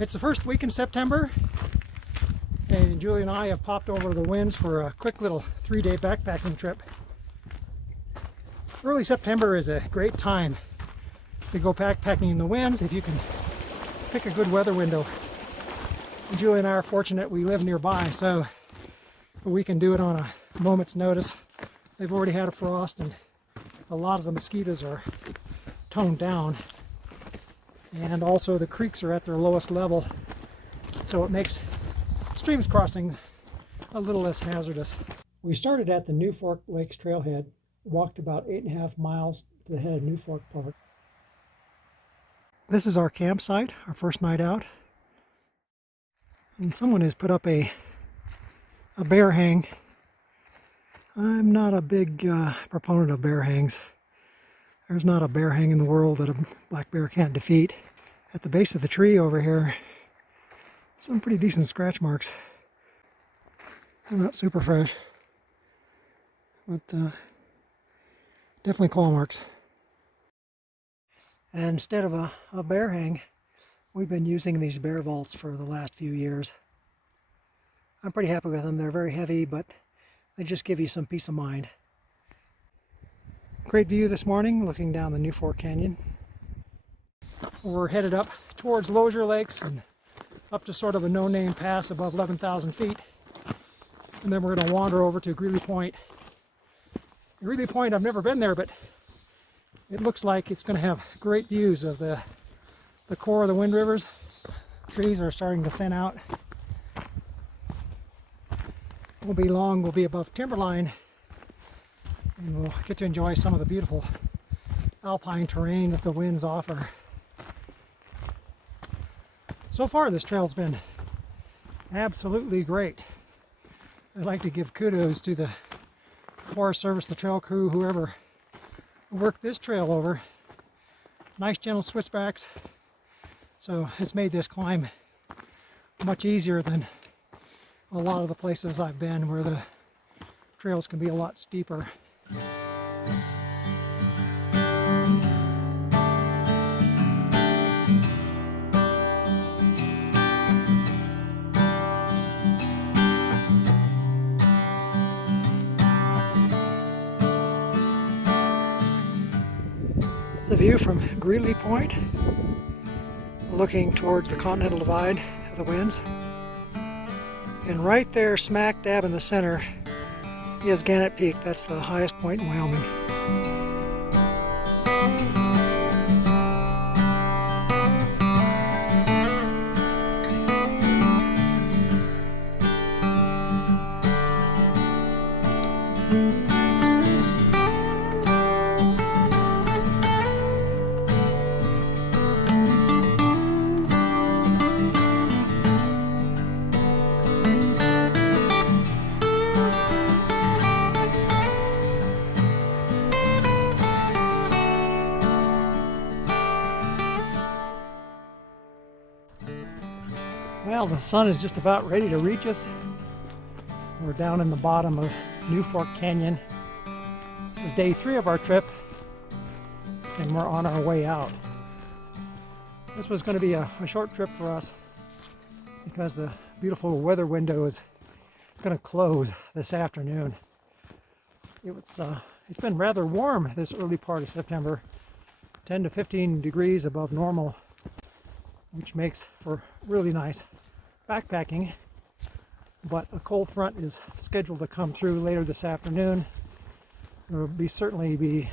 It's the first week in September, and Julie and I have popped over to the Winds for a quick little 3-day backpacking trip. Early September is a great time to go backpacking in the Winds if you can pick a good weather window. And Julie and I are fortunate we live nearby, so we can do it on a moment's notice. They've already had a frost and a lot of the mosquitoes are toned down. And also the creeks are at their lowest level, so it makes streams crossing a little less hazardous. We started at the New Fork Lakes Trailhead, walked about 8.5 miles to the head of New Fork Park. This is our campsite, our first night out. And someone has put up a bear hang. I'm not a big proponent of bear hangs. There's not a bear hang in the world that a black bear can't defeat. At the base of the tree over here, some pretty decent scratch marks. They're not super fresh, but definitely claw marks. And instead of a bear hang, we've been using these bear vaults for the last few years. I'm pretty happy with them. They're very heavy, but they just give you some peace of mind. Great view this morning, looking down the New Fork Canyon. We're headed up towards Lozier Lakes and up to sort of a no-name pass above 11,000 feet. And then we're going to wander over to Greeley Point. Greeley Point, I've never been there, but it looks like it's going to have great views of the core of the Wind Rivers. Trees are starting to thin out. Won't be long, we'll be above timberline, and we'll get to enjoy some of the beautiful alpine terrain that the Winds offer. So far this trail's been absolutely great. I'd like to give kudos to the Forest Service, the trail crew, whoever worked this trail over. Nice gentle switchbacks, so it's made this climb much easier than a lot of the places I've been where the trails can be a lot steeper. It's a view from Greeley Point, looking towards the Continental Divide of the Winds. And right there, smack dab in the center, is Gannett Peak. That's the highest point in Wyoming. Well, the sun is just about ready to reach us. We're down in the bottom of New Fork Canyon. This is day 3 of our trip, and we're on our way out. This was going to be a short trip for us because the beautiful weather window is going to close this afternoon. It's been rather warm this early part of September, 10 to 15 degrees above normal, which makes for really nice backpacking, but a cold front is scheduled to come through later this afternoon. There will certainly be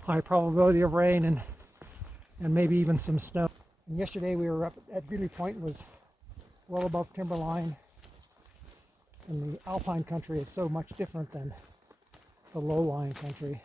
high probability of rain and maybe even some snow. And yesterday we were up at Greeley Point, was well above timberline, and the alpine country is so much different than the low-lying country.